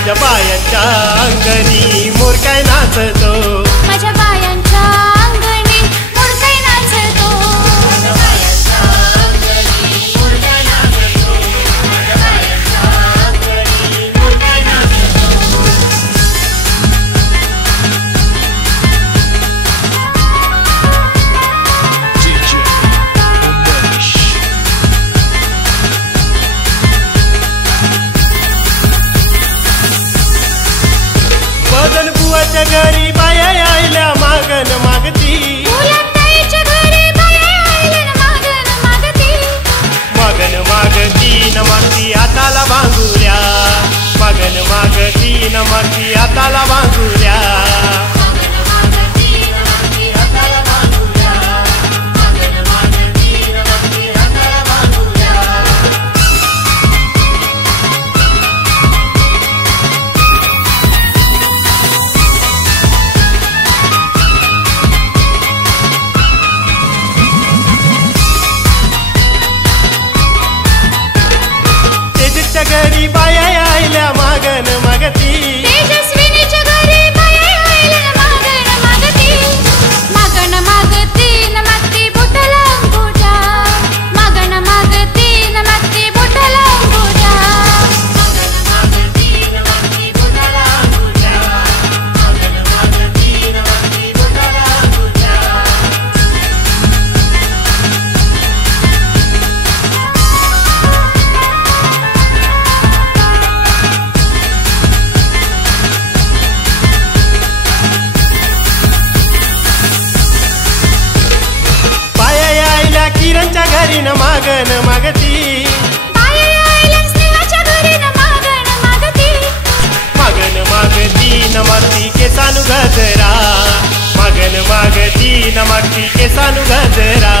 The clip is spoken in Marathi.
माझ्या बायांच्या अंगणी मोर काय नाचतो, माझ्या बायांच्या अंगणी मोर काय नाचतो, माझ्या बायांच्या अंगणी मोर काय नाचतो, माझ्या बायांच्या अंगणी मोर काय नाचतो. वदन बुवाच्या घरी बाया आयल्या मागन मागती, फुलताईच्या घरी बाया आयल्या मागन मागती, मागन मागती न मागती हाताला बांगुऱ्या, मागन मागती न मागती हाताला बांगुऱ्या. मागन मागती न मागती हाताला बांधूया, मागन मागती न मागती हाताला बांधूया. तेजसच्या घरी बाया आयल्या मागन मागती, तेजस्विनीच्या घरी बाया आयल्या मागन मागती, मागन मागती न मागती बोटाला अंगुठा, मागन मागती न मागती बोटाला अंगुठा, मागन मागती न मागती बोटाला अंगुठा, मागन मागती न मागती बोटाला अंगुठा. बाया आयल्या किरणच्या घरी न मागन मागती, बाया आयल्या स्नेहाच्या घरी न मागन मागती, मागन मागती न मागती केसानु गजरा, मागन मागती न मागती केसानु गजरा.